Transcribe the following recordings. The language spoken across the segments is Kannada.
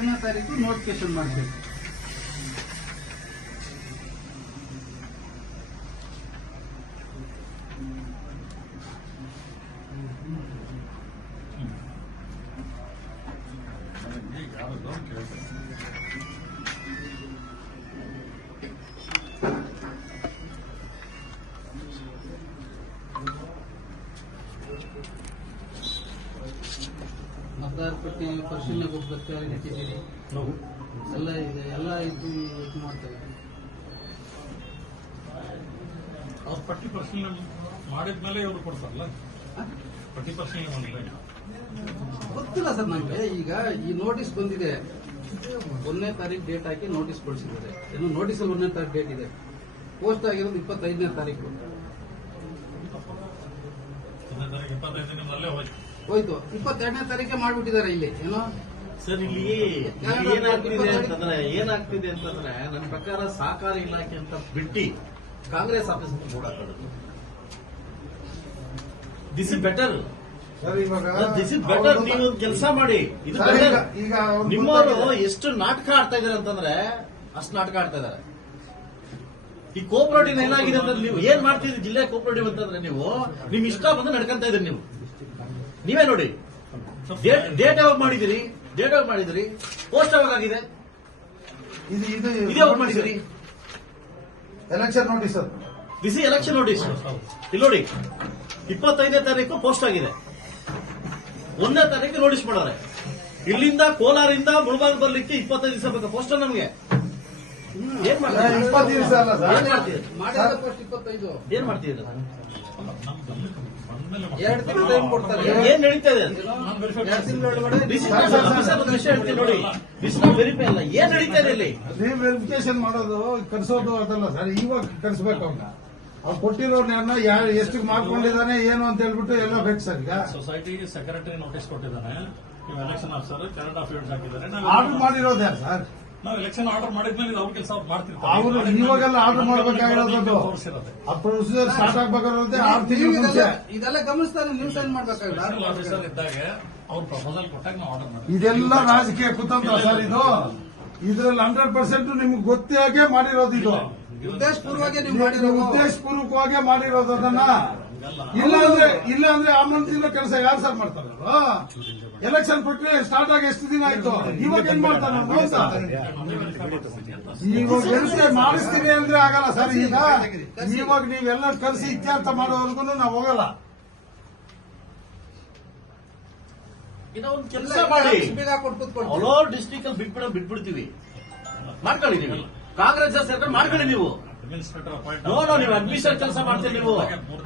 22ನೇ ತಾರೀಕು ನೋಟಿಫಿಕೇಶನ್ ಮಾಡಬೇಕು. ಮತದಾರ ಪಟ್ಟಿ ಪರಿಶೀಲನೆ ಗೊತ್ತಿದ್ದೀರಿ ಎಲ್ಲ ಇದೆ, ಎಲ್ಲ ಇದು ಮಾಡ್ತಾ ಇದ್ದೀವಿ. ಅವ್ರು ಪಟ್ಟಿ ಪರಿಶೀಲನೆ ಮಾಡಿದ್ಮೇಲೆ ಇವರು ಕೊಡ್ತಾರಲ್ಲ, ಪಟ್ಟಿ ಪರಿಶೀಲನೆ ಮಾಡಿದ್ರೆ ಗೊತ್ತಿಲ್ಲ ಸರ್ ನಮಗೆ. ಈಗ ಈ ನೋಟಿಸ್ ಬಂದಿದೆ, 1ನೇ ತಾರೀಕು ಡೇಟ್ ಹಾಕಿ ನೋಟಿಸ್ ಕೊಡಿಸಿದ್ದಾರೆ. ಏನು ನೋಟಿಸ್ ಅಲ್ಲಿ 1ನೇ ತಾರೀಕು ಡೇಟ್ ಇದೆ, ಪೋಸ್ಟ್ ಆಗಿರೋದು 25ನೇ ತಾರೀಕು ಹೋಯ್ತು. 22ನೇ ತಾರೀಕೆ ಮಾಡ್ಬಿಟ್ಟಿದ್ದಾರೆ ಇಲ್ಲಿ. ಏನೋ ಸರ್ ಇಲ್ಲಿ ಏನಾಗ್ತಿದೆ ಅಂತಂದ್ರೆ ನನ್ನ ಪ್ರಕಾರ ಸಹಕಾರ ಇಲಾಖೆ ಅಂತ ಬಿಟ್ಟು ಕಾಂಗ್ರೆಸ್ ಆಫೀಸ್ ನೋಡಾಕೋದು. This is better, this is better. ನೀವು ಕೆಲಸ ಮಾಡಿ, ಇದು ಈಗ ನಿಮ್ಮವರು ಎಷ್ಟು ನಾಟಕ ಆಡ್ತಾ ಇದಾರೆ ಅಂತಂದ್ರೆ ಅಷ್ಟು ನಾಟಕ ಆಡ್ತಾ ಇದಾರೆ. ಈ ಕೋಪರೇಟಿವ್ ಏನಾಗಿದೆ ಅಂತಂದ್ರೆ ನೀವು ಏನ್ ಮಾಡ್ತಿದ್ರಿ ಜಿಲ್ಲೆ ಕೋಪರೇಟಿವ್ ಅಂತಂದ್ರೆ ನೀವು ನಿಮ್ ಇಷ್ಟ ಬಂದು ನಡ್ಕೊಂತ ಇದ್ರಿ. ನೀವೇ ನೋಡಿ, ಡೇಟ್ ಯಾವಾಗ ಮಾಡಿದಿರಿ, ಪೋಸ್ಟ್ ಯಾವಾಗ ಆಗಿದೆ, ಇದು ಯಾವಾಗ ಮಾಡಿದಿರಿ? Election notice, this is election notice. ಇಲ್ಲಿ ನೋಡಿ, 25ನೇ ತಾರೀಕು ಪೋಸ್ಟ್ ಆಗಿದೆ, 1ನೇ ತಾರೀಕು ನೋಟಿಸ್ ಮಾಡೋರೆ. ಇಲ್ಲಿಂದ ಕೋಲಾರಿಂದ ಮುಳಬಾಗ ಬರ್ಲಿಕ್ಕೆ 25 ದಿವಸ ಬೇಕು ಪೋಸ್ಟ್ ನಮಗೆ. ಏನ್ ಮಾಡ್ತೀವಿ? 20 ದಿವಸ ಅಲ್ಲ ಸರ್, ಮಾಡಿದ ಪೋಸ್ಟ್ 25. ಏನ್ ಮಾಡ್ತಿದ್ದೀರ? 2 ತಿಂಗಳು ಟೈಮ್ ಕೊಡ್ತಾರೆ. ಏನ್ ನಡೀತಾ ಇದೆ? 2 ತಿಂಗಳೊಳಗಡೆ ಒಂದು ವಿಷಯ ಹೇಳ್ತೀನಿ ನೋಡಿ, ವೆರಿಫೈ ಅಲ್ಲ, ಏನ್ ನಡೀತಾ ಇದೆ ಇಲ್ಲಿ? ನೀವು ವೆರಿಫಿಕೇಶನ್ ಮಾಡೋದು ಕರ್ಸೋದು ಅದಲ್ಲ ಸರ್. ಇವಾಗ ಕರ್ಸ್ಬೇಕು ಅವ್ನ. ಅವ್ರು ಕೊಟ್ಟಿರೋರ್ನ ಯಾರು ಎಷ್ಟು ಮಾಡ್ಕೊಂಡಿದ್ದಾನೆ ಏನು ಅಂತ ಹೇಳ್ಬಿಟ್ಟು ಎಲ್ಲ ಬೇಕು ಸರ್. ಈಗ ಸೊಸೈಟಿ ಸೆಕ್ರೆಟರಿ ನೋಟಿಸ್ ಕೊಟ್ಟಿದ್ದಾನೆ, ನೀವು ಎಲೆಕ್ಷನ್ ಆಫೀಸರ್ ಕರೆಂಟ್ ಅಫೇರ್ಸ್ ಹಾಕಿದ್ದಾರೆ. ಆರ್ಡರ್ ಮಾಡಿರೋದು ಯಾರು ಸರ್? ನಾವು ಎಲೆಕ್ಷನ್ ಆರ್ಡರ್ ಮಾಡಿದ್ಮೇಲೆ ಅವ್ರ ಕೆಲಸ ಅವ್ರು ಮಾಡ್ತಿರ್ತಾರೆ. ಅವರು ಇವಾಗೆಲ್ಲ ಆರ್ಡರ್ ಮಾಡ್ಬೇಕಾಗಿರೋದು, ಆ ಪ್ರೊಸೀಜರ್ ಸ್ಟಾರ್ಟ್ ಆಗ್ಬೇಕಾಗಿರೋದೇ 6 ತಿಂಗಳು ಮುಂಚೆ. ಇದೆಲ್ಲ ಗಮನಿಸ್ತಾರೆ, ನೀವು ಸೈನ್ ಮಾಡ್ಬೇಕಾಗಿಲ್ಲ. ಆಫೀಸರ್ ಇದ್ದಾಗ ಅವ್ರು ಪ್ರಪೋಸಲ್ ಕೊಟ್ಟಾಗ ನಾವು ಆರ್ಡರ್ ಮಾಡ್ತೀವಿ. ಇದೆಲ್ಲ ರಾಜಕೀಯ ಕುತಂತ್ರ ಸರ್. ಇದು ಇದ್ರಲ್ಲಿ 100% ನಿಮ್ಗೆ ಗೊತ್ತಾಗೆ ಮಾಡಿರೋದು. ಇದು ಉದ್ದೇಶಪೂರ್ವವಾಗಿ ನೀವು ನೀವು ಮಾಡಿರೋ ಉದ್ದೇಶಪೂರ್ವಕವಾಗಿ ಮಾಡಿರೋದು. ಅದನ್ನ ಇಲ್ಲ ಅಂದ್ರೆ ಆ ಮಂತ್ರಿನ ಕೆಲಸ ಯಾರು ಸರ್ ಮಾಡ್ತಾರೆ? ಎಲೆಕ್ಷನ್ ಪ್ರಕ್ರಿಯೆ ಸ್ಟಾರ್ಟ್ ಆಗಿ ಎಷ್ಟು ದಿನ ಆಯ್ತು? ಇವಾಗ ಏನ್ ಮಾಡ್ತಾನೆ ಅಂತ ಈಗ ವೆರಿಫೈ ಮಾಡಿಸ್ತೀವಿ ಅಂದ್ರೆ ಆಗಲ್ಲ ಸರ್. ಈಗ ಇವಾಗ ನೀವೆಲ್ಲ ಕರೆಸಿ ಇತ್ಯರ್ಥ ಮಾಡೋವರೆಗೂ ನಾವು ಹೋಗಲ್ಲ. ಇನ್ನ ಒಂದು ಕೆಲಸ ಮಾಡಿ, ಬೇಗ ಕೊಟ್ಬಿಟ್ಟು ಹಲವಾರು ಡಿಸ್ಟ್ರಿಕ್ಟ್ ಅಲ್ಲಿ ಬಿಟ್ಬಿಡ್ತೀವಿ, ಮಾಡ್ಕೊಳ್ಳಿ. ನೀವು ಕಾಂಗ್ರೆಸ್ ಸೇರ್ಕೊಂಡು ಮಾಡ್ಕೊಳ್ಳಿ. ನೀವು ಅಡ್ಮಿನಿಸ್ಟ್ರೇಟರ್ ಅಪಾಯಿಂಟ್ ನೀವು ಅಡ್ಮಿನಿಸ್ಟ್ರೇಟ್ ಕೆಲಸ ಮಾಡ್ತೀರಿ. ನೀವು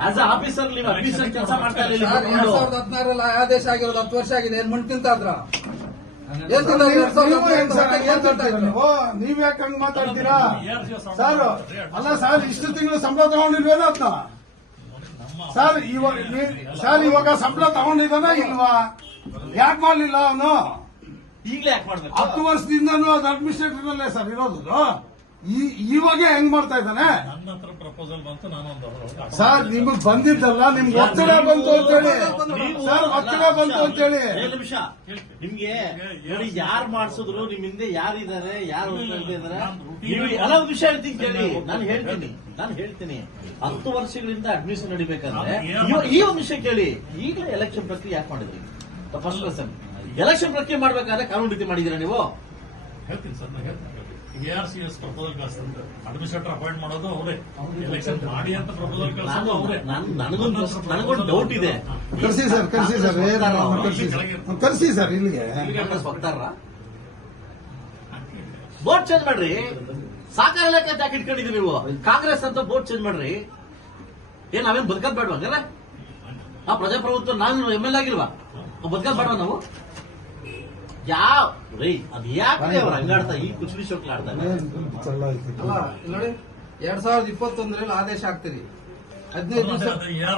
ಆಸ್ ಅ ಆಫೀಸರ್ ನೀವು ಅಡ್ಮಿನಿಸ್ಟ್ರೇಟ್ ಕೆಲಸ ಮಾಡ್ತಾ ಇಲ್ಲ. 2016 ಆದೇಶ ಆಗಿರೋದು 10 ವರ್ಷ ಆಗಿದೆ. ಏನ್ ಮಣ್ಣು ತಿಂತಾದ್ರ? ನೀವ್ ಯಾಕೆ ಹಂಗ್ ಮಾತಾಡ್ತೀರಾ ಸರ್? ಅಲ್ಲ ಸರ್, ಇಷ್ಟು ತಿಂಗಳು ಸಂಬಳ ತಗೊಂಡಿಲ್ವೇನೋ ಅಂತ ಸರ್. ಇವಾಗ ಸಂಬಳ ತಗೊಂಡಿದ್ದಾನ ಇಲ್ವಾ? ಯಾಕೆ ಮಾಡ್ಲಿಲ್ಲ ಅವನು? ಈಗಲೇ ಯಾಕೆ ಮಾಡ್ಬೇಕು? 10 ವರ್ಷದಿಂದನೂ ಅದು ಅಡ್ಮಿನಿಸ್ಟ್ರೇಟರ್ ಅಲ್ಲೇ ಸರ್ ಇರೋದು. ಇವಾಗ ಹೆಂಗ್ ಮಾಡ್ತಾ ಇದ್ದಾನೆ? ನನ್ನ ಹತ್ರ ಪ್ರಪೋಸಲ್ ಬಂತು, ನಾನು ಸರ್ ನಿಮಗ್ ಬಂದಿದ್ದಲ್ಲ, ನಿಮ್ಗೆ ಒತ್ತಡ ಬಂತು ಅಂತೇಳಿ ಸರ್, ಒತ್ತಡ ಬಂತು ಅಂತೇಳಿ. ನಿಮಿಷ, ನಿಮ್ಗೆ ನೋಡಿ ಯಾರು ಮಾಡಿಸಿದ್ರು, ನಿಮ್ ಹಿಂದೆ ಯಾರಿದ್ದಾರೆ, ಯಾರು ಇದ್ದಾರೆ. ಹಲವು ವಿಷಯ ಹೇಳ್ತೀನಿ ಕೇಳಿ. ನಾನು ಹೇಳ್ತೀನಿ 10 ವರ್ಷಗಳಿಂದ ಅಡ್ಮಿಷನ್ ನಡಿಬೇಕಾದ್ರೆ ಈ ಒಂದು ವಿಷಯ ಕೇಳಿ. ಈಗಲೇ ಎಲೆಕ್ಷನ್ ಪ್ರಕ್ರಿಯೆ ಯಾಕೆ ಮಾಡಿದ್ರಿ? First question. ಎಲೆಕ್ಷನ್ ಪ್ರಕ್ರಿಯೆ ಮಾಡ್ಬೇಕಾದ್ರೆ ಕಾನೂನು ರೀತಿ ಮಾಡಿದ್ದೀರಾ ನೀವು? ಹೇಳ್ತೀನಿ ಸರ್, ನಾನು ಹೇಳ್ತೀನಿ. ARCS ಪ್ರಪೋಸಲ್ ಕಳಿಸ್ತಂತೆ, ಅಡ್ಮಿನಿಸ್ಟ್ರೇಟರ್ ಅಪಾಯಿಂಟ್ ಮಾಡೋದು ಅವರೇ, ಎಲೆಕ್ಷನ್ ಮಾಡಿ ಅಂತ ಪ್ರಪೋಸಲ್ ಕಳಿಸೋದು ಅವರೇ. ನನಗೊಂದು ಡೌಟ್ ಇದೆ. ಕರ್ಸಿ ಸರ್, ಕರ್ಸಿ ಸರ್ ಇಲ್ಲಿಗೆ. ಬರ್ತಾರ? ಬೋರ್ಡ್ ಚೇಂಜ್ ಮಾಡ್ರಿ. ಸಹಕಾರ ಇಲಾಖೆ ಯಾಕೆ ಇಟ್ಕೊಂಡಿದ್ರಿ ನೀವು? ಕಾಂಗ್ರೆಸ್ ಅಂತ ಬೋರ್ಡ್ ಚೇಂಜ್ ಮಾಡ್ರಿ. ಏನ್ ನಾವೇನ್ ಬದುಕದ್ ಬೇಡವಾ? ಹಂಗಾರೆ ನಾವು ಪ್ರಜಾಪ್ರಭುತ್ವ, ನಾನು MLA ಆಗಿಲ್ವಾ? ಬದುಕದ್ ಬೇಡವಾ ನಾವು? ಅದು ಯಾಕೆ ಅವ್ರು ಹಂಗಾಡ್ತಾ ಈ ಕುಚುಡಿ ಶೋಕ್ಲ ಆಡ್ತಾರೆ? ನೋಡಿ, 2021 ಆದೇಶ ಆಗ್ತೀರಿ. 15 ದಿವಸ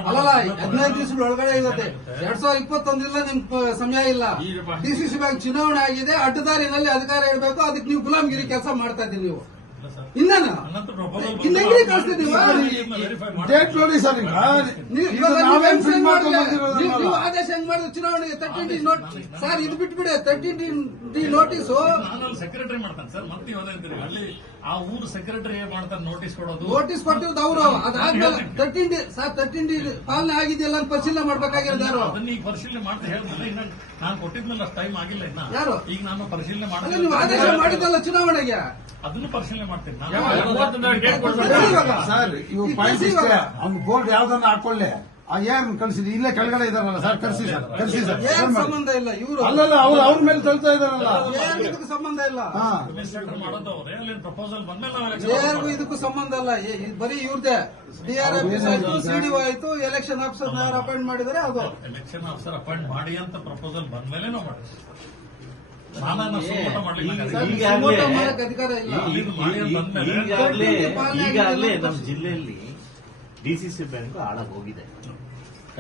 ಅಲ್ಲಲ್ಲ, 15 ದಿವಸದ ಒಳಗಡೆ ಇರುತ್ತೆ. 2021 ನಿಮ್ ಸಮಯ ಇಲ್ಲ. DCC ಬ್ಯಾಂಕ್ ಚುನಾವಣೆ ಆಗಿದೆ, ಅಡ್ಡದಾರಿನಲ್ಲಿ ಅಧಿಕಾರ ಇಡಬೇಕು. ಅದಕ್ಕೆ ನೀವು ಗುಲಾಮಗಿರಿ ಕೆಲಸ ಮಾಡ್ತಾ ಇದ್ದೀರಿ. ನೀವು ಇನ್ನೇನು ನನ್ನಂತ ಪ್ರಪೋಸಲ್ ಇನ್ನೆಂಗ್ರಿ ಕಳಿಸ್ತಿದ್ದೀವಿ ವೆರಿಫೈ ಡೇಟ್ ನೋಡಿ ಸರ್ ಈಗ ಈಗ ನಾವೇನ್ ಫಿಲ್ ಮಾಡ್ಕೊಂಡು ಬಂದಿರೋದಲ್ಲ. ನೀವು ಆದೇಶ ಹೆಂಗ್ ಮಾಡಿದ್ರು ಚುನಾವಣೆಗೆ 13D ನೋಟ್ ಸರ್ ಇದು ಬಿಟ್ಬಿಡಿ 13D ನೋಟಿಸು ನಾನು ಸೆಕ್ರೆಟರಿ ಮಾಡ್ತಾನೆ ಸರ್ ಮತ್ತೆ ನೀವು ಅದೇ ಅಲ್ಲಿ ಆ ಊರು ಸೆಕ್ರೆಟರಿ ಮಾಡ್ತಾನೆ ನೋಟಿಸ್ ಕೊಡೋದು ನೋಟಿಸ್ ಕೊಟ್ಟಿರೋದು ಅವರು ಅದಾದ್ಮೇಲೆ 13D ಪಾಲನೆ ಆಗಿದೆಯಲ್ಲ ಅಂತ ಪರಿಶೀಲನೆ ಮಾಡ್ಬೇಕಾಗಿರೋದು ಯಾರು ಅದನ್ನ ಈಗ ಪರಿಶೀಲನೆ ಮಾಡ್ತಾ ಹೇಳ್ತಿಲ್ಲ ಇನ್ನ ನಾನು ಕೊಟ್ಟಿದ್ಮೇಲೆ ಅಷ್ಟು ಟೈಮ್ ಆಗಿಲ್ಲ ಇನ್ನ ಯಾರು? ಈಗ ನಾನು ಪರಿಶೀಲನೆ ಅಲ್ಲ ನೀವು ಆದೇಶ ಮಾಡಿ ಮಾಡಿದ್ದಲ್ಲ ಚುನಾವಣೆಗೆ ಅದನ್ನು ಪರಿಶೀಲನೆ ಮಾಡ್ತೀನಿ ಸರ್ ಇವು ಪಾಯಿಂಟ್ ಇಷ್ಟೇ ಅವ್ನು ಬೋರ್ಡ್ ಯಾವ್ದನ್ನ ಹಾಕೊಳ್ಳಿ ಆ ಏನ್ ಕಳ್ಸಿದ್ರಿ ಇಲ್ಲೇ ಕೆಳಗಡೆ ಇದಾರಲ್ಲ ಸರ್ ಕರ್ಸಿ ಸರ್ ಏನ್ ಸಂಬಂಧ ಇಲ್ಲ ಇವರು ಅಲ್ಲಲ್ಲ ಅವ್ರ ಮೇಲೆ ತಳ್ತಾ ಇದಾರಲ್ಲ. ಏನ್ ಇದಕ್ಕೂ ಸಂಬಂಧ ಇಲ್ಲ ಹಾ ಮಾಡೋದು ಅವ್ರೆ ಅಲ್ಲಿ ಪ್ರಪೋಸಲ್ ಬಂದ್ಮೇಲೆ ಯಾರಿಗೂ ಇದಕ್ಕೂ ಸಂಬಂಧ ಇಲ್ಲ ಬರೀ ಇವ್ರದೇ ಡಿಆರ್ ಆಫೀಸ್ ಆಯ್ತು ಸಿಡಿಒ ಆಯ್ತು ಎಲೆಕ್ಷನ್ ಆಫೀಸರ್ ಯಾರು ಅಪಾಯಿಂಟ್ ಮಾಡಿದರೆ ಅದು ಎಲೆಕ್ಷನ್ ಆಫೀಸರ್ ಅಪಾಯಿಂಟ್ ಮಾಡಿ ಅಂತ ಪ್ರಪೋಸಲ್ ಬಂದ್ಮೇಲೆ ನಾವು ಮಾಡಿದ್ವಿ ನಾನು ಸುಮೋಟ ಮಾಡ್ಲಿಕ್ಕೆ ಸುಮೋಟ ಮಾಡಕ್ ಅಧಿಕಾರ ಇಲ್ಲ ಈಗಾಗಲೇ ನಮ್ಮ ಜಿಲ್ಲೆಯಲ್ಲಿ ಡಿಸಿಸಿ ಬ್ಯಾಂಕ್ ಹಾಳಾಗಿ ಹೋಗಿದೆ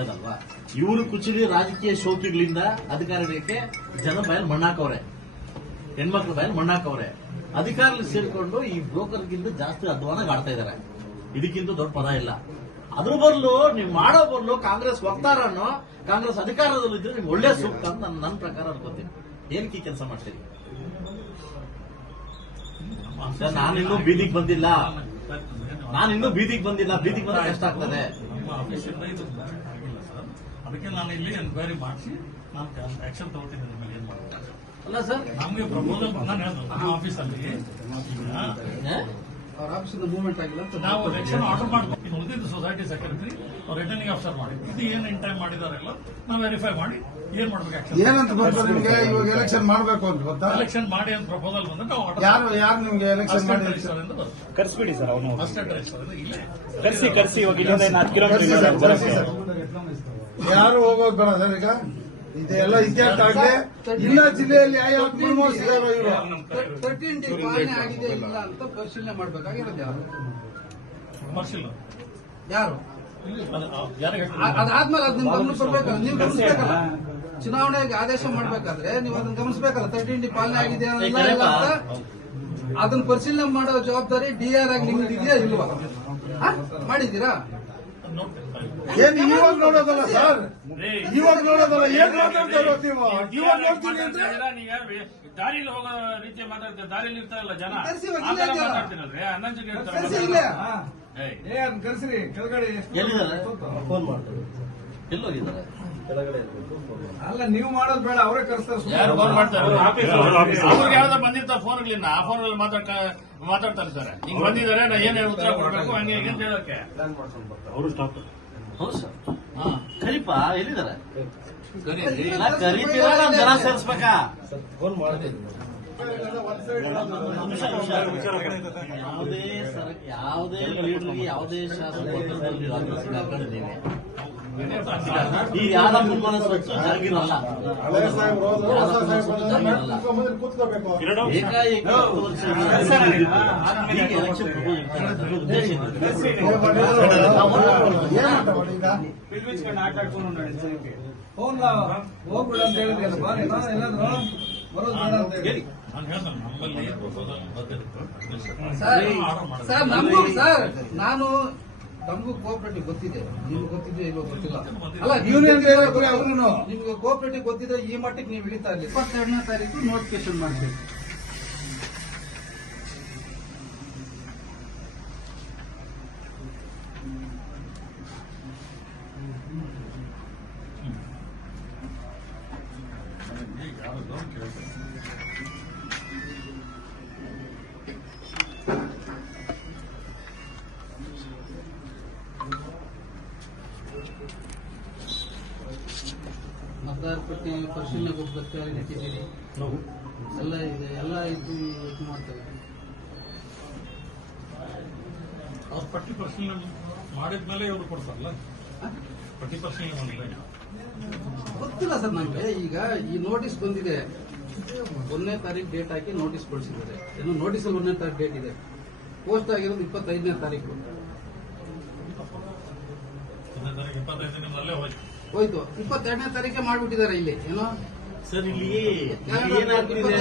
ಅದಲ್ವಾ. ಇವರು ಕುಚಲಿ ರಾಜಕೀಯ ಶೋಕಿಗಳಿಂದ ಅಧಿಕಾರಕ್ಕೆ ಜನ ಬಾಯಲ್ಲಿ ಮಣ್ಣಾಕವ್ರೆ, ಹೆಣ್ಮಕ್ಳ ಬಾಯಲ್ಲಿ ಮಣ್ಣಾಕವ್ರೆ. ಅಧಿಕಾರದಲ್ಲಿ ಸೇರಿಕೊಂಡು ಈ ಬ್ರೋಕರ್ಗಿಂತ ಜಾಸ್ತಿ ಅಧ್ವಾನ ಆಡ್ತಾ ಇದಾರೆ. ಇದಕ್ಕಿಂತ ದೊಡ್ಡ ಪದ ಇಲ್ಲ. ಅದ್ರ ಬದಲು ನೀವು ಮಾಡೋ ಬದಲು ಕಾಂಗ್ರೆಸ್ ವಕ್ತಾರನ್ನು ಕಾಂಗ್ರೆಸ್ ಅಧಿಕಾರದಲ್ಲಿದ್ರೆ ನಿಮ್ಗೆ ಒಳ್ಳೆ ಸೂಕ್ತ ಅಂತ ನನ್ನ ಪ್ರಕಾರ ಅನ್ಕೋತೀನಿ. ಏನಕ್ಕೆ ಈ ಕೆಲಸ ಮಾಡ್ತೀರಿ? ನಾನಿನ್ನೂ ಬೀದಿಗೆ ಬಂದಿಲ್ಲ, ಬೀದಿಗೆ ಬಂದ್ರೆ ಕಷ್ಟ ಆಗ್ತದೆ. ನಮ್ಮ ಆಫೀಸಿಂದ ಇದು ಆಗಿಲ್ಲ ಸರ್, ಅದಕ್ಕೆ ನಾನು ಇಲ್ಲಿ ಎನ್ಕ್ವೈರಿ ಮಾಡಿಸಿ ನಾನು ಆಕ್ಷನ್ ತಗೋತೀನಿ. ನಿಮಗೆ ಏನ್ ಮಾಡ್ತಾರೆ ಅಲ್ಲ ಸರ್, ನಮ್ಗೆ ಪ್ರಪೋಸಲ್ ನಾನು ಹೇಳಿದ್ರು ನಮ್ಮ ಆಫೀಸಲ್ಲಿ ಅವ್ರ ಆಫೀಸಿಂದ ಮೂವ್ಮೆಂಟ್ ಆಗಿಲ್ಲ ಅಂತ ನಾವು ಎಲೆಕ್ಷನ್ ಆರ್ಡರ್ ಮಾಡ್ಕೊಂಡು ಉಳಿದಿದ್ದು ಸೊಸೈಟಿ ಸೆಕ್ರೆಟರಿ ಅವ್ರು ರಿಟರ್ನಿಂಗ್ ಆಫೀಸರ್ ಮಾಡಿ ಇದು ಏನ್ ಇನ್ ಟೈಮ್ ಮಾಡಿದಾರೆಲ್ಲ ನಾವು ವೆರಿಫೈ ಮಾಡಿ ಏನ್ ಮಾಡ್ಬೇಕು ಆಕ್ಷನ್ ಏನಂತ ಗೊತ್ತಾ ನಿಮ್ಗೆ? ಇವಾಗ ಎಲೆಕ್ಷನ್ ಮಾಡ್ಬೇಕು ಅಂತ ಗೊತ್ತಾ? ಎಲೆಕ್ಷನ್ ಮಾಡಿ ಅಂತ ಪ್ರಪೋಸಲ್ ಬಂದ್ರೆ ನಾವು ಯಾರು ನಿಮ್ಗೆ ಎಲೆಕ್ಷನ್ ಮಾಡಿ ಕರ್ಸ್ಬಿಡಿ ಸರ್ ಅವನು ಅಸಿಸ್ಟೆಂಟ್ ರಿಜಿಸ್ಟರ್ ಇಲ್ಲೇ ಕರ್ಸಿ ಇವಾಗ ಇಲ್ಲಿಂದ 4 ಕಿಲೋಮೀಟರ್ ಯಾರು ಹೋಗೋದು ಬೇಡ ಸರ್. ಈಗ ಇದೆಲ್ಲ ಇತಿಹಾಸ ಆಗ್ಲಿ ಇಲ್ಲ ಜಿಲ್ಲೆಯಲ್ಲಿ ಯಾವ ಮುಳುಮೋಗಿಸಿದಾರೋ ಇವರು 13D ಪಾಲನೆ ಆಗಿದೆ ಇಲ್ಲ ಅಂತ ಪರಿಶೀಲನೆ ಮಾಡ್ಬೇಕಾಗಿರೋದು ಯಾರು ಯಾರು ಅದಾದ್ಮೇಲೆ ಅದ್ ನಿಮ್ ಗಮನ ಬರ್ಬೇಕಲ್ಲ, ನೀವು ಗಮನಿಸ್ಬೇಕಲ್ಲ. ಚುನಾವಣೆಗೆ ಆದೇಶ ಮಾಡ್ಬೇಕಾದ್ರೆ ನೀವು ಅದನ್ನ ಗಮನಿಸ್ಬೇಕಲ್ಲ. 13D ಪಾಲನೆ ಆಗಿದೆ ಇಲ್ಲ ಇಲ್ಲ ಅಂತ ಅದನ್ನ ಪರಿಶೀಲನೆ ಮಾಡೋ ಜವಾಬ್ದಾರಿ ಡಿಆರ್ ಆಗಿ ನಿಮ್ದು ಇದೆಯಾ ಇಲ್ವಾ? ಮಾಡಿದ್ದೀರಾ? ಏನ್ ಇವಾಗ ನೋಡೋದಲ್ಲ ಸರ್, ಇವಾಗ ನೋಡೋದಲ್ಲ. ಏನ್ ಮಾತಾಡ್ತಾ ಇರೋದು ನೀವು? ಇವಾಗ ನೋಡ್ತೀನಿ ಅಂದ್ರೆ ದಾರಿಯಲ್ಲಿ ಹೋಗೋ ರೀತಿ ಮಾತಾಡ್ತಾರೆ. ದಾರಿಯಲ್ಲಿ ಇರ್ತಾರಲ್ಲ ಜನ ಕರ್ಸಿ ಇವಾಗ ಆ ಇಲ್ಲೇ ಥರ ಇದೆಯಲ್ಲ. ಮಾತಾಡ್ತೀನಲ್ರಿ ಅನ್ನಂಜಿಗೆ ಕರ್ಸಿ ಇಲ್ಲೇ. ಕರ್ಸ್ರಿ ಕೆಳಗಡೆ ಎಲ್ಲಿದ್ದಾರೆ? ಫೋನ್ ಮಾಡ್ತಾರೆ. ಎಲ್ಲೋಗಿದ್ದಾರೆ? ಅಲ್ಲ ನೀವು ಮಾಡೋದು ಬೇಡ, ಅವರೇ ಕರ್ಸ್ತಾರೆ. ಯಾರು ಫೋನ್ ಮಾಡ್ತಾರೆ? ಅವ್ರಿಗೆ ಯಾವ್ದೋ ಬಂದಿರ್ತ ಫೋನ್ಗಳಿಂದ ಆ ಫೋನ್ಗಳಲ್ಲಿ ಮಾತಾಡ್ತಾರೆ ಸರ್. ಹಿಂಗ್ ಬಂದಿದ್ದಾರೆ, ನಾ ಏನೇ ಉತ್ತರ ಕೊಡ್ಬೇಕು ಹಂಗೆ ಹೀಗೆ ಅಂತ ಹೇಳೋಕೆ ಅವರು ಸ್ಟಾಪ್. ಹೌದು ಸರ್. ಕರಿಪ ಎಲ್ಲಿದ್ದಾರೆ? ಕರಿತೀರಾ ನಾನು ಜನ ಸೇರಿಸ್ಬೇಕಾ? ಯಾವುದೇ ಲೀಡರ್ಗೆ ಯಾವುದೇ ಶಾಸಕರಿಗೆ ಹಾಕೊಂಡಿದ್ದೀವಿ. ಈ ಯಾರ ಮುಮ್ಮನ ಸ್ವಚ್ಛ ಜಾಗಿರಲ್ಲ, ಏಕಾಏಕಿ 10 ವರ್ಷ ಈಗ ಎಲೆಕ್ಷನ್ ಉದ್ದೇಶ ಹೋಗ್ಬಿಡ ಅಂತ ಹೇಳಿದ್ರಲ್ಲ, ಎಲ್ಲಾದ್ರೂ ಬರೋದು ಬೇಡ ಅಂತ ಹೇಳಿ. ನಾನು ಹೇಳ್ತೇನೆ ನಮ್ಮಲ್ಲಿ ಪ್ರಪೋಸಲ್ ಬಂದಿರುತ್ತೆ ಸರ್ ನಾನು ನಮಗೂ ಕೋಆಪರೇಟಿವ್ ಗೊತ್ತಿದೆ, ನಿಮ್ಗೆ ಗೊತ್ತಿದೆ ಇಲ್ವೋ ಗೊತ್ತಿಲ್ಲ. ಅಲ್ಲ ಯೂನಿಯನ್ ಅವ್ರು ನಿಮ್ಗೆ ಕೋಆಪರೇಟಿವ್ ಗೊತ್ತಿದೆ, ಈ ಮಟ್ಟಿಗೆ ನೀವು ಇಳಿತಾ ಇರಲಿ. 22ನೇ ತಾರೀಕು ನೋಟಿಫಿಕೇಶನ್ ಮಾಡಬೇಕು. ಯಾರು ಕೇಳ್ತಾರೆ ಮತದಾರ ಪಟ್ಟಿ ಪರಿಶೀಲನೆಗೆ ಹೋಗ್ಬೇಕು ಇಟ್ಟಿದ್ದೀರಿ, ಎಲ್ಲ ಇದೆ, ಎಲ್ಲ ಇದು ಮಾಡ್ತೇವೆ. ಅವ್ರ ಪಟ್ಟಿ ಪರಿಶೀಲನೆ ಮಾಡಿದ್ಮೇಲೆ ಇವರು ಕೊಡ್ತಾರಲ್ಲ, ಪಟ್ಟಿ ಪರಿಶೀಲನೆ ಮಾಡಿದ್ರೆ ಗೊತ್ತಿಲ್ಲ ಸರ್ ನಮ್ಗೆ. ಈಗ ಈ ನೋಟಿಸ್ ಬಂದಿದೆ, 1ನೇ ತಾರೀಕು ಡೇಟ್ ಹಾಕಿ ನೋಟಿಸ್ ಕೊಡಿಸಿದ್ದಾರೆ. ಏನು ನೋಟಿಸಲ್ಲಿ 1ನೇ ತಾರೀಕು ಡೇಟ್ ಇದೆ, ಪೋಸ್ಟ್ ಆಗಿರೋದು 25ನೇ ತಾರೀಕು 25 ದಿನದಲ್ಲೇ ಹೋಯ್ತು. 22ನೇ ತಾರೀಕೆ ಮಾಡ್ಬಿಟ್ಟಿದ್ದಾರೆ. ಇಲ್ಲಿ ಏನೋ ಸರ್ ಇಲ್ಲಿ ಏನಾಗ್ತಿದೆ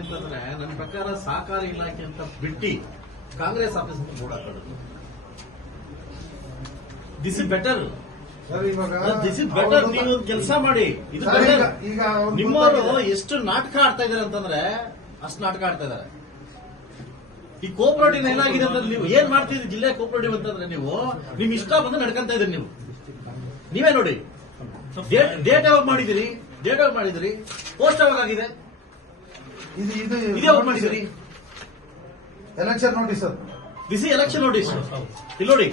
ಅಂತಂದ್ರೆ ನನ್ನ ಪ್ರಕಾರ ಸಹಕಾರ ಇಲಾಖೆ ಅಂತ ಬಿಟ್ಟು ಕಾಂಗ್ರೆಸ್ ಆಫೀಸ್ ಅಂತ ಬೋರ್ಡ್ ಹಾಕೋದು. This is better. ಸರ್ ಇವಾಗ ದಿಸ್ ಇಸ್ ಬೆಟರ್. ನೀವು ಕೆಲಸ ಮಾಡಿ. ಇದು ಸರ್, better. ಈಗ ನಿಮ್ಮವರು ಎಷ್ಟು ನಾಟಕ ಆಡ್ತಾ ಇದಾರೆ ಅಂತಂದ್ರೆ ಅಷ್ಟು ನಾಟಕ ಆಡ್ತಾ ಇದಾರೆ. ಈ ಕೋಪರೇಟಿವ್ ಏನಾಗಿದೆ ಅಂತಂದ್ರೆ ನೀವು ಏನ್ ಮಾಡ್ತಿದ್ರಿ ಜಿಲ್ಲೆ ಕೋಪರೇಟಿವ್ ಅಂತಂದ್ರೆ ನೀವು ನಿಮ್ ಇಷ್ಟ ಬಂದು ನಡ್ಕೊಂತ ಇದ್ರಿ. ನೀವೇ ನೋಡಿ. ಡೇಟ್ ಯಾವಾಗ ಮಾಡಿದಿರಿ, ಪೋಸ್ಟ್ ಯಾವಾಗ ಆಗಿದೆ, ಇದು ಯಾವಾಗ ಮಾಡಿದಿರಿ? Election notice sir. This is election notice. ಇಲ್ಲಿ ನೋಡಿ,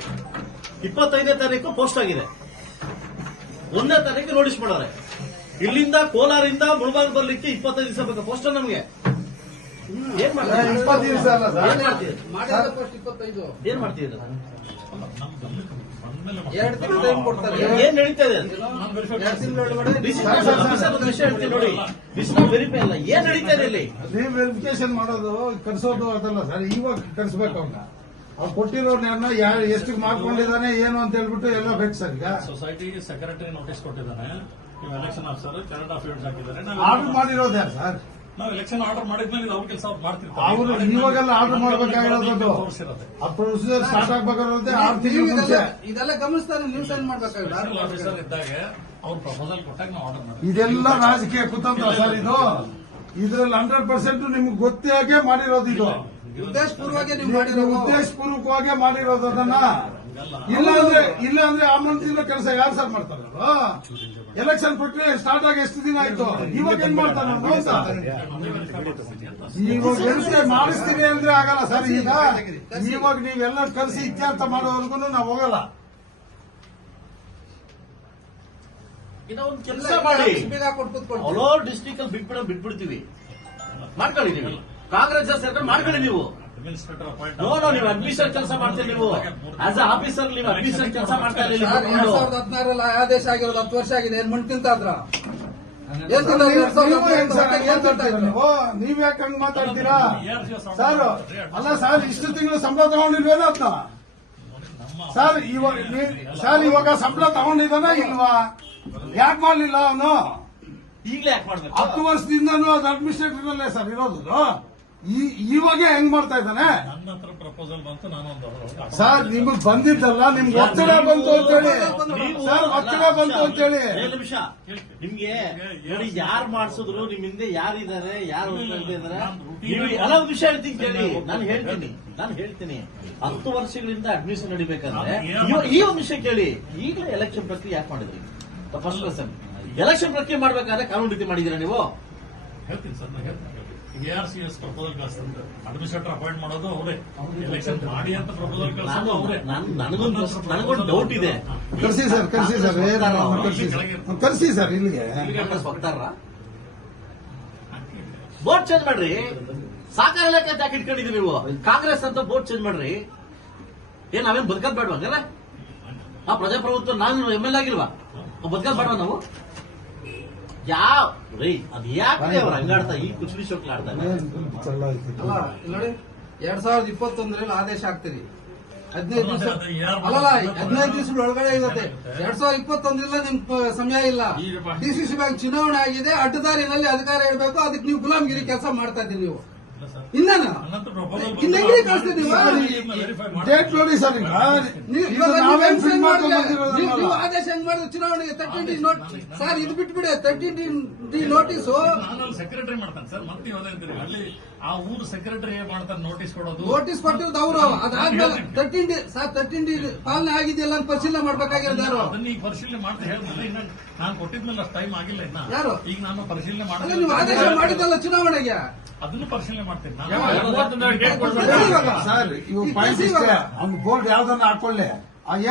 25ನೇ ತಾರೀಕು ಪೋಸ್ಟ್ ಆಗಿದೆ, 1ನೇ ತಾರೀಕು ನೋಟಿಸ್ ಮಾಡೋರೆ. ಇಲ್ಲಿಂದ ಕೋಲಾರಿಂದ ಮುಳಬಾಗ್ ಬರ್ಲಿಕ್ಕೆ 25 ದಿವಸ ಬೇಕು ಪೋಸ್ಟ್ ನಮ್ಗೆ. ಏನ್ 20 ದಿವಸ ಅಲ್ಲ ಸರ್. ಮಾಡಿದ ಪೋಸ್ಟ್ 25 ಏನ್ ಮಾಡ್ತಿದ್ದೀರ? ಎರಡು ತಿಂಗಳು ಟೈಮ್ ಕೊಡ್ತಾರೆ. ಏನ್ ನಡೀತಾ ಇದೆ? 2 ತಿಂಗಳೊಳಗಡೆ ಒಂದು ವಿಷಯ ಹೇಳ್ತೀನಿ ನೋಡಿ. ವೆರಿಫೈ ಅಲ್ಲ, ಏನ್ ನಡೀತಾ ಇದೆ ಇಲ್ಲಿ? ನೀವು ವೆರಿಫಿಕೇಶನ್ ಮಾಡೋದು ಕರ್ಸೋದು ಅದಲ್ಲ ಸರ್. ಇವಾಗ ಕರ್ಸ್ಬೇಕು ಅವ್ನ. ಅವ್ರು ಕೊಟ್ಟಿರೋರ್ನ ಯಾರು ಎಷ್ಟು ಮಾಡ್ಕೊಂಡಿದ್ದಾನೆ ಏನು ಅಂತ ಹೇಳ್ಬಿಟ್ಟು ಎಲ್ಲ ಬೇಕು ಸರ್. ಈಗ ಸೊಸೈಟಿ ಸೆಕ್ರೆಟರಿ ನೋಟಿಸ್ ಕೊಟ್ಟಿದ್ದಾನೆ, ಎಲೆಕ್ಷನ್ ಆಫೀಸರ್ ಕರೆಂಟ್ ಅಫೇರ್ಸ್ ಹಾಕಿದ್ದಾರೆ. ಆರ್ಡರ್ ಮಾಡಿರೋದು ಯಾರು ಸರ್? ನಾವು ಎಲೆಕ್ಷನ್ ಆರ್ಡರ್ ಮಾಡಿದ್ಮೇಲೆ ಅವ್ರ ಕೆಲಸ ಅವ್ರು ಮಾಡ್ತಿರ್ತಾರೆ. ಅವರು ಇವಾಗೆಲ್ಲ ಆರ್ಡರ್ ಮಾಡ್ಬೇಕಾಗಿರೋದು. ಆ ಪ್ರೊಸೀಜರ್ ಸ್ಟಾರ್ಟ್ ಆಗ್ಬೇಕಾಗಿರೋದೇ 6 ತಿಂಗಳು ಮುಂಚೆ. ಇದೆಲ್ಲ ಗಮನಿಸ್ತಾರೆ, ನೀವು ಸೈನ್ ಮಾಡ್ಬೇಕಾಗಿಲ್ಲ. ಆಫೀಸರ್ ಇದ್ದಾಗ ಅವ್ರು ಪ್ರಪೋಸಲ್ ಕೊಟ್ಟಾಗ ನಾವು ಆರ್ಡರ್ ಮಾಡ್ತೀವಿ. ಇದೆಲ್ಲ ರಾಜಕೀಯ ಕುತಂತ್ರ ಸರ್. ಇದು ಇದ್ರಲ್ಲಿ 100% ನಿಮ್ಗೆ ಗೊತ್ತಾಗೆ ಮಾಡಿರೋದು. ಇದು ಉದ್ದೇಶಪೂರ್ವವಾಗಿ ನೀವು ನೀವು ಮಾಡಿರೋ ಉದ್ದೇಶಪೂರ್ವಕವಾಗಿ ಮಾಡಿರೋದು. ಅದನ್ನ ಇಲ್ಲ ಅಂದ್ರೆ ಆ ಮಂತ್ರಿನ ಕೆಲಸ ಯಾರು ಸರ್ ಮಾಡ್ತಾರೆ? ಎಲೆಕ್ಷನ್ ಪ್ರಕ್ರಿಯೆ ಸ್ಟಾರ್ಟ್ ಆಗಿ ಎಷ್ಟು ದಿನ ಆಯ್ತು? ಇವಾಗ ಏನ್ ಮಾಡ್ತಾನೆ ಅಂತ ಈಗ ವೆರಿಫೈ ಮಾಡಿಸ್ತೀವಿ ಅಂದ್ರೆ ಆಗಲ್ಲ ಸರ್. ಈಗ ಇವಾಗ ನೀವೆಲ್ಲ ಕರೆಸಿ ಇತ್ಯರ್ಥ ಮಾಡೋವರೆಗೂ ನಾವು ಹೋಗಲ್ಲ. ಇನ್ನ ಒಂದು ಕೆಲಸ ಮಾಡಿ. ಬೀಗ ಕೊಟ್ಬಿಟ್ಟು ಹಲವಾರು ಡಿಸ್ಟ್ರಿಕ್ಟ್ ಅಲ್ಲಿ ಬಿಟ್ಬಿಡ್ತೀವಿ. ಮಾಡ್ಕೊಳ್ಳಿ ನೀವು. ಕಾಂಗ್ರೆಸ್ ಸೇರ್ಕೊಂಡು ಮಾಡ್ಕೊಳ್ಳಿ ನೀವು. ಅಡ್ಮಿನಿಸ್ಟ್ರೇಟರ್ ಅಪಾಯಿಂಟ್ ನೋ ನೀವು ಅಡ್ಮಿನಿಸ್ಟ್ರೇಟ್ ಕೆಲಸ ಮಾಡ್ತೀರಿ. ನೀವು ಆಸ್ ಅ ಆಫೀಸರ್ ನೀವು ಅಡ್ಮಿನಿಸ್ಟ್ರೇಟ್ ಕೆಲಸ ಮಾಡ್ತಾ ಇಲ್ಲ. 2016 ಆದೇಶ ಆಗಿರೋದು 10 ವರ್ಷ ಆಗಿದೆ. ಏನ್ ಮಣ್ಣು ತಿಂತಾದ್ರ? ನೀವ್ ಯಾಕೆ ಹಂಗ್ ಮಾತಾಡ್ತೀರಾ ಸರ್? ಅಲ್ಲ ಸರ್, ಇಷ್ಟು ತಿಂಗಳು ಸಂಬಳ ತಗೊಂಡಿಲ್ವೇನೋ ಅಂತ ಸರ್. ಇವಾಗ ಸಂಬಳ ತಗೊಂಡಿದ್ದಾನ ಇಲ್ವಾ? ಯಾಕೆ ಮಾಡ್ಲಿಲ್ಲ ಅವನು? ಈಗಲೇ ಯಾಕೆ ಮಾಡ್ಬೇಕು? 10 ವರ್ಷದಿಂದನೂ ಅದು ಅಡ್ಮಿನಿಸ್ಟ್ರೇಟರ್ ಅಲ್ಲೇ ಸರ್ ಇರೋದು. ಇವಾಗ ಹೆಂಗ್ ಮಾಡ್ತಾ ಇದ್ದಾನೆ ನನ್ನ ಹತ್ರ ಪ್ರಪೋಸಲ್ ಬಂತು, ನಾನೊಂದು ಸರ್? ನಿಮಗ್ ಬಂದಿದ್ದಲ್ಲ, ನಿಮ್ಗೆ ಒತ್ತಡ ಬಂತು ಅಂತೇಳಿ ಸರ್. ಒತ್ತಡ ಬಂತು ಅಂತೇಳಿ ನಿಮಿಷ ನಿಮ್ಗೆ ನೋಡಿ, ಯಾರು ಮಾಡಿಸಿದ್ರು ನಿಮ್ ಹಿಂದೆ ಯಾರಿದ್ದಾರೆ, ಯಾರು ಇದ್ದಾರೆ. ಹಲವು ವಿಷಯ ಹೇಳ್ತೀನಿ ಕೇಳಿ. ನಾನು ಹೇಳ್ತೀನಿ 10 ವರ್ಷಗಳಿಂದ ಅಡ್ಮಿಷನ್ ನಡಿಬೇಕಾದ್ರೆ ಈ ಒಂದು ವಿಷಯ ಕೇಳಿ. ಈಗಲೇ ಎಲೆಕ್ಷನ್ ಪ್ರಕ್ರಿಯೆ ಯಾಕೆ ಮಾಡಿದ್ರಿ? First question. ಎಲೆಕ್ಷನ್ ಪ್ರಕ್ರಿಯೆ ಮಾಡ್ಬೇಕಾದ್ರೆ ಕಾನೂನು ರೀತಿ ಮಾಡಿದ್ದೀರಾ ನೀವು? ಹೇಳ್ತೀನಿ ಸರ್, ನಾನು ಹೇಳ್ತೀನಿ. ARCS ಪ್ರಪೋಸಲ್ ಕಳಿಸ್ತಂತೆ ಅಡ್ಮಿನಿಸ್ಟ್ರೇಟರ್ ಅಪಾಯಿಂಟ್ ಮಾಡೋದು ಅವರೇ, ಎಲೆಕ್ಷನ್ ಮಾಡಿ ಅಂತ ಪ್ರಪೋಸಲ್ ಕಳಿಸೋದು ಅವರೇ. ನನಗೊಂದು ಡೌಟ್ ಇದೆ. ಕರ್ಸಿ ಸರ್ ಕರ್ಸಿ ಸರ್ ಇಲ್ಲಿಗೆ. ಬರ್ತಾರ? ಬೋರ್ಡ್ ಚೇಂಜ್ ಮಾಡ್ರಿ. ಸಹಕಾರ ಇಲಾಖೆ ಅಂತ ಯಾಕೆ ಇಟ್ಕೊಂಡಿದ್ರಿ ನೀವು? ಕಾಂಗ್ರೆಸ್ ಅಂತ ಬೋರ್ಡ್ ಚೇಂಜ್ ಮಾಡ್ರಿ. ಏನ್ ನಾವೇನ್ ಬದುಕದ್ ಬೇಡವಾ? ಹಂಗಾರೆ ಆ ಪ್ರಜಾಪ್ರಭುತ್ವ ನಾನು MLA ಆಗಿಲ್ವಾ? ಬದುಕದ್ ಬೇಡವಾ ನಾವು? ಅದ್ ಯಾಕೆ ಅವ್ರು ಹಂಗಾಡ್ತಾ ಈ ಕುಚಲಿ ಶೋಕ್ಲ ಆಡ್ತಾರೆ? ಅಲ್ಲ ನೋಡಿ, 2021 ಆದೇಶ ಆಗ್ತೀರಿ. 15 ದಿವಸ ಅಲ್ಲಲ್ಲ, 15 ದಿವಸದ ಒಳಗಡೆ ಇರುತ್ತೆ. 2021 ನಿಮ್ ಸಮಯ ಇಲ್ಲ. DCC ಬ್ಯಾಂಕ್ ಚುನಾವಣೆ ಆಗಿದೆ, ಅಡ್ಡದಾರಿನಲ್ಲಿ ಅಧಿಕಾರ ಇಡಬೇಕು. ಅದಕ್ಕೆ ನೀವು ಗುಲಾಮಗಿರಿ ಕೆಲಸ ಮಾಡ್ತಾ ಇದ್ದೀರಿ. ನೀವು ಇನ್ನೇನು ಇನ್ನೆಂಗ್ರಿ ಕಳಿಸ್ತಿದ್ದೀವ? ಡೇಟ್ ನೋಡಿ ಸರ್. ನೀವು ಆದೇಶ ಹೆಂಗ್ ಮಾಡಿದ್ರೆ ಚುನಾವಣೆಗೆ 13D ಸರ್ ಇದು ಬಿಟ್ಬಿಡಿ. 13D ನೋಟಿಸು ನಾನು ಸೆಕ್ರೆಟರಿ ಮಾಡ್ತಾನೆ ಸರ್. ಮತ್ತೆ ಹೇಳ್ತೀರಿ ಅಲ್ಲಿ ಆ ಊರು ಸೆಕ್ರೆಟರಿ ಮಾಡ್ತಾನೆ ನೋಟಿಸ್ ಕೊಡೋದು. ನೋಟಿಸ್ ಕೊಟ್ಟಿರೋದು ಅವರು. ಅದಾದ್ಮೇಲೆ 13D ಪಾಲನೆ ಆಗಿದೆಯಲ್ಲ ಅಂತ ಪರಿಶೀಲನೆ ಮಾಡ್ಬೇಕಾಗಿರೋದು ಯಾರು? ಅದನ್ನ ಈಗ ಪರಿಶೀಲನೆ ಮಾಡ್ತಾ ಹೇಳ್ತಿಲ್ಲ. ಇನ್ನ ನಾನು ಕೊಟ್ಟಿದ್ಮೇಲೆ ಅಷ್ಟು ಟೈಮ್ ಆಗಿಲ್ಲ. ಇನ್ನ ಯಾರು? ಈಗ ನಾನು ಪರಿಶೀಲನೆ ಅಲ್ಲ, ನೀವು ಆದೇಶ ಮಾಡಿದ್ದಲ್ಲ ಚುನಾವಣೆಗೆ. ಅದನ್ನು ಪರಿಶೀಲನೆ ಮಾಡ್ತೀನಿ ನಾನು. ಸರ್ ಇವು ಪಾಯಿಂಟ್ ಇಷ್ಟೇ. ಅವ್ನು ಬೋರ್ಡ್ ಯಾವ್ದನ್ನ ಹಾಕೊಳ್ಳಿ.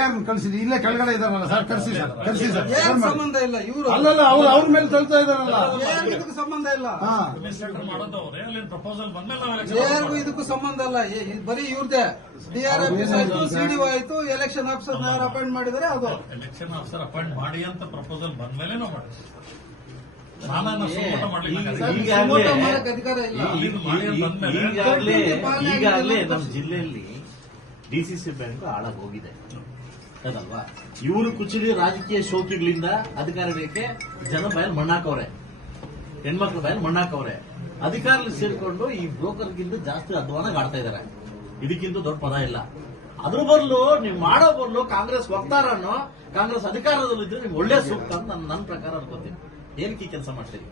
ಏನ್ ಕಳ್ಸಿದ್ರಿ? ಇಲ್ಲೇ ಕೆಳಗಡೆ ಇದಾರಲ್ಲ ಸರ್. ಕರ್ಸಿ ಸರ್. ಏನ್ ಸಂಬಂಧ ಇಲ್ಲ. ಇವರು ಅಲ್ಲಲ್ಲ, ಅವ್ರ ಮೇಲೆ ತಳ್ತಾ ಇದಾರಲ್ಲ. ಇದಕ್ಕೂ ಸಂಬಂಧ ಇಲ್ಲ. ಅಡ್ಮಿನಿಸ್ಟ್ರೇಟರ್ ಮಾಡೋದು ಅವರೇ. ಅಲ್ಲಿ ಪ್ರಪೋಸಲ್ ಬಂದ್ಮೇಲೆ ಯಾರಿಗೂ ಇದಕ್ಕೂ ಸಂಬಂಧ ಇಲ್ಲ. ಬರೀ ಇವ್ರದೇ DRFS ಆಯ್ತು, CDO ಆಯ್ತು, ಎಲೆಕ್ಷನ್ ಆಫೀಸರ್ ಯಾರು ಅಪಾಯಿಂಟ್ ಮಾಡಿದರೆ ಅದು. ಎಲೆಕ್ಷನ್ ಆಫೀಸರ್ ಅಪಾಯಿಂಟ್ ಮಾಡಿ ಅಂತ ಪ್ರಪೋಸಲ್ ಬಂದ್ಮೇಲೆ ನಾವು ಮಾಡಿದ್ವಿ. ನಾನು ಸುಮೋಟ ಮಾಡ್ಲಿಕ್ಕೆ ಮಾಡಕ್ ಅಧಿಕಾರ ಇಲ್ಲ. ಈಗಾಗಲೇ ನಮ್ಮ ಜಿಲ್ಲೆಯಲ್ಲಿ DCC ಬ್ಯಾಂಕ್ ಹಾಳಾಗಿ ಹೋಗಿದೆ ಅದಲ್ವಾ? ಇವರು ಕುಚಲಿ ರಾಜಕೀಯ ಶೋಕಿಗಳಿಂದ ಅಧಿಕಾರಕ್ಕೆ ಜನ ಬಾಯಲ್ಲಿ ಮಣ್ಣಾಕವ್ರೆ. ಹೆಣ್ಮಕ್ಳ ಮೇಲೆ ಮಣ್ಣಾಕವ್ರೆ. ಅಧಿಕಾರದಲ್ಲಿ ಸೇರಿಕೊಂಡು ಈ ಬ್ರೋಕರ್ಗಿಂತ ಜಾಸ್ತಿ ಅಧ್ವಾನ ಆಡ್ತಾ ಇದಾರೆ. ಇದಕ್ಕಿಂತ ದೊಡ್ಡ ಪದ ಇಲ್ಲ. ಅದ್ರ ಬದಲು ನೀವು ಮಾಡೋ ಬದಲು ಕಾಂಗ್ರೆಸ್ ವಕ್ತಾರನ್ನು ಕಾಂಗ್ರೆಸ್ ಅಧಿಕಾರದಲ್ಲಿದ್ರೆ ನಿಮ್ಗೆ ಒಳ್ಳೆ ಸೂಕ್ತ ಅಂತ ನನ್ನ ಪ್ರಕಾರ ಅನ್ಕೋತೀನಿ. ಏನಕ್ಕೆ ಈ ಕೆಲಸ ಮಾಡ್ತೀರಿ?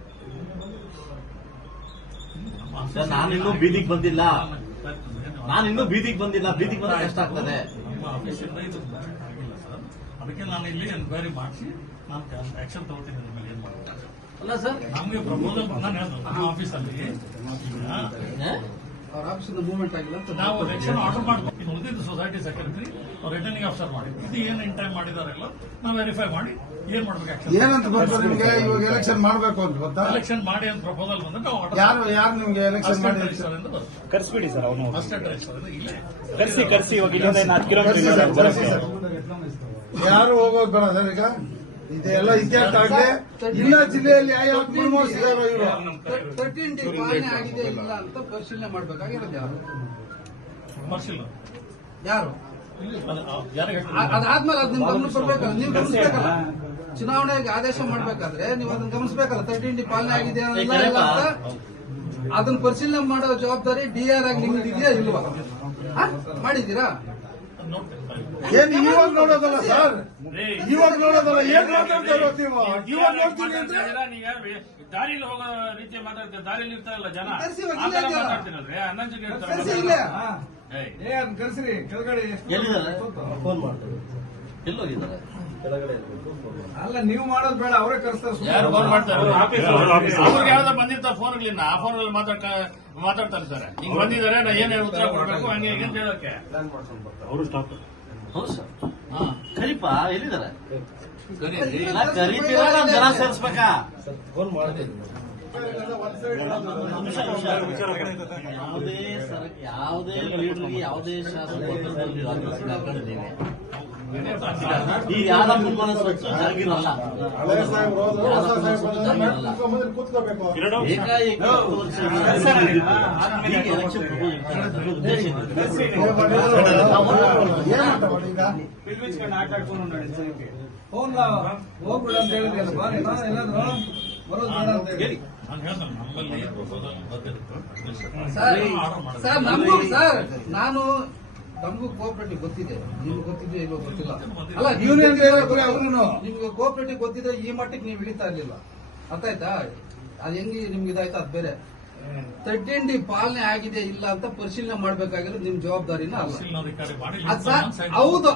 ನಾನಿನ್ನೂ ಬೀದಿಗೆ ಬಂದಿಲ್ಲ. ಬೀದಿಗೆ ಬಂದ್ರೆ ಕಷ್ಟ ಆಗ್ತದೆ. ನಮ್ಮ ಆಫೀಸಿಂದ ಇದು ಆಗಿಲ್ಲ ಸರ್. ಅದಕ್ಕೆ ನಾನು ಇಲ್ಲಿ ಎನ್ಕ್ವೈರಿ ಮಾಡಿಸಿ ನಾನು ಆಕ್ಷನ್ ತಗೋತೀನಿ. ನಿಮ್ಮ ಮೇಲೆ ಏನ್ ಮಾಡ್ತಾರೆ ಅಲ್ಲ ಸರ್, ನಮ್ಗೆ ಪ್ರಪೋಸಲ್ ನಾನು ಹೇಳ್ದೆ ನಮ್ಮ ಆಫೀಸಲ್ಲಿ ಅವ್ರ ಆಫೀಸಿಂದ ಮೂವ್ಮೆಂಟ್ ಆಗಿಲ್ಲ ಅಂತ ನಾವು ಎಲೆಕ್ಷನ್ ಆರ್ಡರ್ ಮಾಡ್ತೀವಿ. ಉಳಿದಿದ್ದು ಸೊಸೈಟಿ ಸೆಕ್ರೆಟರಿ ಅವ್ರು ರಿಟರ್ನಿಂಗ್ ಆಫೀಸರ್ ಮಾಡಿ ಇದು ಏನು ಇನ್ ಟೈಮ್ ಮಾಡಿದಾರೆಲ್ಲ ನಾವು ವೆರಿಫೈ ಮಾಡಿ ಏನ್ ಮಾಡ್ಬೇಕು ಆಕ್ಷನ್. ಏನಂತ ಗೊತ್ತಾ ನಿಮ್ಗೆ? ಇವಾಗ ಎಲೆಕ್ಷನ್ ಮಾಡ್ಬೇಕು ಅಂತ ಗೊತ್ತಾ? ಎಲೆಕ್ಷನ್ ಮಾಡಿ ಅಂತ ಪ್ರಪೋಸಲ್ ಬಂದ್ರೆ ನಾವು ಯಾರು ನಿಮ್ಗೆ ಎಲೆಕ್ಷನ್ ಮಾಡಿ ಕರ್ಸ್ಬಿಡಿ ಸರ್ ಅವನು ಅಸಿಸ್ಟೆಂಟ್ ರಿಜಿಸ್ಟರ್ ಇಲ್ಲೇ ಕರ್ಸಿ ಇವಾಗ ಇಲ್ಲಿಂದ 4 ಕಿಲೋಮೀಟರ್ ಬರುತ್ತೆ. ಯಾರು ಹೋಗೋದು ಬೇಡ ಸರ್. ಈಗ ಇದೆಲ್ಲ ಇತಿಹಾಸ ಆಗಲಿ. ಇಲ್ಲ ಜಿಲ್ಲೆಯಲ್ಲಿ ಯಾವ ಮುಳುಮೋಗಿಸಿದಾರೋ ಇವರು. 13D ಪಾಲನೆ ಆಗಿದೆ ಇಲ್ಲ ಅಂತ ಪರಿಶೀಲನೆ ಮಾಡ್ಬೇಕಾಗಿರೋದು ಯಾರು? ಯಾರು? ಅದಾದ್ಮೇಲೆ ಅದ್ ನಿಮ್ ಗಮನ ಬರ್ಬೇಕಲ್ಲ, ನೀವು ಗಮನಿಸ್ಬೇಕಲ್ಲ. ಚುನಾವಣೆಗೆ ಆದೇಶ ಮಾಡ್ಬೇಕಾದ್ರೆ ನೀವು ಅದನ್ನ ಗಮನಿಸ್ಬೇಕಲ್ಲ. 13D ಪಾಲನೆ ಆಗಿದೆ ಇಲ್ಲ ಅಂತ ಅದನ್ನ ಪರಿಶೀಲನೆ ಮಾಡೋ ಜವಾಬ್ದಾರಿ DR ಆಗಿ ನಿಮ್ದು ಇದೆಯಾ ಇಲ್ವಾ? ಮಾಡಿದ್ದೀರಾ? ಏನ್ ಇವಾಗ ನೋಡೋದಲ್ಲ ಸರ್, ಇವಾಗ ನೋಡೋದಲ್ಲ. ಏನ್ ಮಾತಾಡ್ತಾರೋ ನೀವು? ಇವಾಗ ನೋಡ್ತೀನಿ ಅಂದ್ರೆ ದಾರಿಲಿ ಹೋಗೋ ರೀತಿ ಮಾತಾಡ್ತಾರೆ. ದಾರಿಲಿ ಇರ್ತಾರಲ್ಲ ಜನ, ಕರ್ಸಿ ಇವಾಗ ಆ ಥರ ಇಲ್ಲೇ ಮಾತಾಡ್ತೀನಲ್ರಿ. ಅನ್ನಂಜಿಗೆ ಕರ್ಸಿ ಇಲ್ಲೇ. ಕರ್ಸ್ರಿ ಕೆಳಗಡೆ. ಎಲ್ಲಿದ್ದಾರೆ? ಫೋನ್ ಮಾಡ್ತಾರೆ. ಎಲ್ಲೋಗಿದ್ದಾರೆ? ಅಲ್ಲ ನೀವು ಮಾಡೋದು ಬೇಡ, ಅವರೇ ಕರ್ಸ್ತಾರೆ. ಯಾರು ಫೋನ್ ಮಾಡ್ತಾರೆ? ಅವ್ರಿಗೆ ಯಾವ್ದೋ ಬಂದಿರ್ತ ಫೋನ್ಗಳಿನ್ನ ಆ ಫೋನ್ಗಳಲ್ಲಿ ಮಾತಾಡ್ತಾರೆ ಸರ್. ಹಿಂಗ್ ಬಂದಿದ್ದಾರೆ, ನಾ ಏನ್ ಉತ್ತರ ಕೊಡ್ಬೇಕು ಹಂಗೆ ಹೀಗೆ ಅಂತ ಹೇಳೋಕೆ. ಅವರು ಸ್ಟಾಪ್. ಹೌದು ಸರ್. ಕರಿಪ ಎಲ್ಲಿದ್ದಾರೆ? ಕರಿತೀರಾ ನಾನು ಜನ ಸೇರಿಸ್ಬೇಕಾ? ಯಾವುದೇ ಲೀಡರ್ಗೆ ಯಾವುದೇ ಶಾಸಕರಿಗೆ ಹಾಕೊಂಡಿದ್ದೀವಿ. ಈ ಯಾರ ಮುನ್ಮನಸ್ಸು ಜಾಗಿರಲ್ಲ. ಕೂತ್ಕೋಬೇಕು. ಏಕಾಏಕಿ 10 ವರ್ಷ ಈಗ ಎಲೆಕ್ಷನ್ ಪ್ರಪೋಸ್ ಉದ್ದೇಶ ಹೋಗ್ಬಿಡ ಅಂತ ಹೇಳಿದ್ರಲ್ಲಪ್ಪ, ಎಲ್ಲಾದ್ರೂ ಬರೋದು ಬೇಡ ಅಂತ ಹೇಳಿ. ನಾನು ಹೇಳ್ದೆ ನಮ್ಮಲ್ಲಿ ಪ್ರಪೋಸಲ್ ಬಂದಿರುತ್ತೆ. ಸರ್ ನಾನು ನಮಗೂ ಕೋಆಪರೇಟಿವ್ ಗೊತ್ತಿದೆ, ನಿಮ್ಗೆ ಗೊತ್ತಿದೆ ಇಲ್ವೋ ಗೊತ್ತಿಲ್ಲ. ಅಲ್ಲ ಯೂನಿಯನ್ ನಿಮ್ಗೆ ಕೋಆಪರೇಟಿವ್ ಗೊತ್ತಿದೆ, ಈ ಮಟ್ಟಿಗೆ ನೀವು ಇಳಿತಾ ಇರ್ಲಿಲ್ಲ. ಅರ್ಥ ಆಯ್ತಾ? ಅದ್ ಹೆಂಗಿ ನಿಮ್ಗೆ ಇದಾಯ್ತಾ ಅದ್ ಬೇರೆ. 13D ಪಾಲನೆ ಆಗಿದೆ ಇಲ್ಲ ಅಂತ ಪರಿಶೀಲನೆ ಮಾಡ್ಬೇಕಾಗಿರೋದು ನಿಮ್ ಜವಾಬ್ದಾರಿನ ಅಲ್ಲ. ತಹಸೀಲ್ದಾಧಿಕಾರಿ ಮಾಡಿ ಹೌದು.